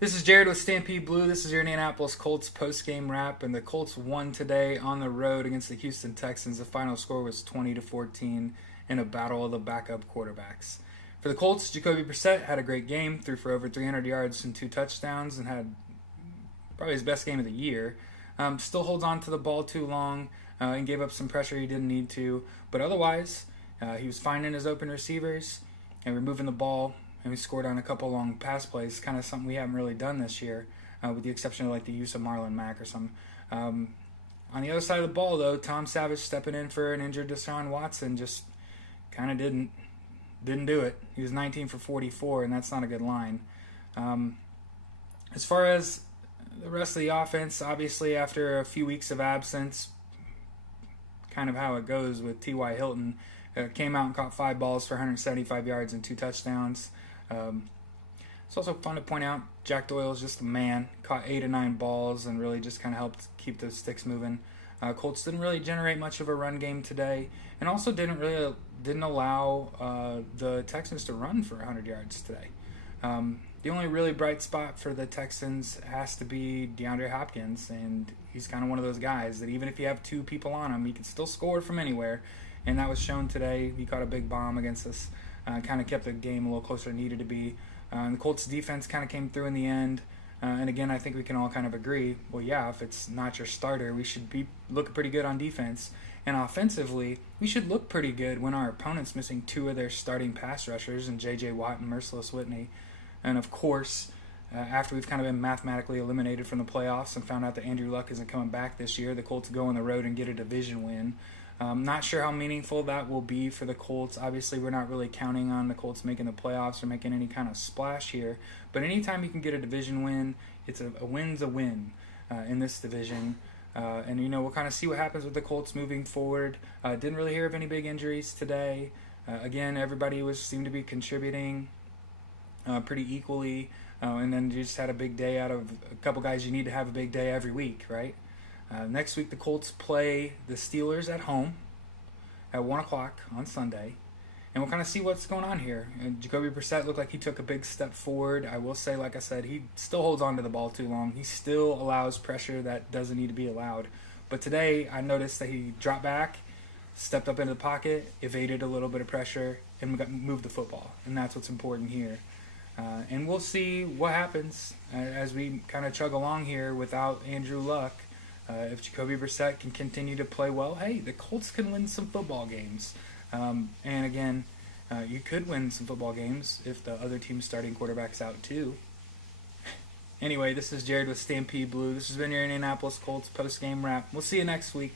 This is Jared with Stampede Blue. This is your Indianapolis Colts post-game wrap, and the Colts won today on the road against the Houston Texans. The final score was 20-14 in a battle of the backup quarterbacks. For the Colts, Jacoby Brissett had a great game, threw for over 300 yards and 2 touchdowns, and had probably his best game of the year. Still holds on to the ball too long and gave up some pressure he didn't need to, but otherwise, he was finding his open receivers and removing the ball. And we scored on a couple long pass plays, kind of something we haven't really done this year, with the exception of like the use of Marlon Mack or something. On the other side of the ball, though, Tom Savage stepping in for an injured Deshaun Watson just kind of didn't do it. He was 19 for 44, and that's not a good line. As far as the rest of the offense, obviously after a few weeks of absence, kind of how it goes with T.Y. Hilton, came out and caught 5 balls for 175 yards and 2 touchdowns. It's also fun to point out Jack Doyle is just a man. Caught 8 or 9 balls and really just kind of helped keep those sticks moving. Colts didn't really generate much of a run game today, and also didn't allow the Texans to run for 100 yards today. The only really bright spot for the Texans has to be DeAndre Hopkins, and he's kind of one of those guys that even if you have 2 people on him, he can still score from anywhere, and that was shown today. He caught a big bomb against us. Kind of kept the game a little closer than it needed to be. And the Colts defense kind of came through in the end. And again, I think we can all kind of agree, well, yeah, if it's not your starter, we should be looking pretty good on defense. And offensively, we should look pretty good when our opponent's missing 2 of their starting pass rushers, and J.J. Watt and Merciless Whitney. And of course, after we've kind of been mathematically eliminated from the playoffs and found out that Andrew Luck isn't coming back this year, the Colts go on the road and get a division win. Not sure how meaningful that will be for the Colts. Obviously, we're not really counting on the Colts making the playoffs or making any kind of splash here. But anytime you can get a division win, it's a win's a win in this division. And, we'll kind of see what happens with the Colts moving forward. Didn't really hear of any big injuries today. Again, everybody seemed to be contributing pretty equally. And then you just had a big day out of a couple guys you need to have a big day every week, right? Next week, the Colts play the Steelers at home at 1 o'clock on Sunday. And we'll kind of see what's going on here. Jacoby Brissett looked like he took a big step forward. I will say, like I said, he still holds on to the ball too long. He still allows pressure that doesn't need to be allowed. But today, I noticed that he dropped back, stepped up into the pocket, evaded a little bit of pressure, and moved the football. And that's what's important here. And we'll see what happens as we kind of chug along here without Andrew Luck. If Jacoby Brissett can continue to play well, hey, the Colts can win some football games. And again, you could win some football games if the other team's starting quarterback's out too. Anyway, this is Jared with Stampede Blue. This has been your Indianapolis Colts post-game wrap. We'll see you next week.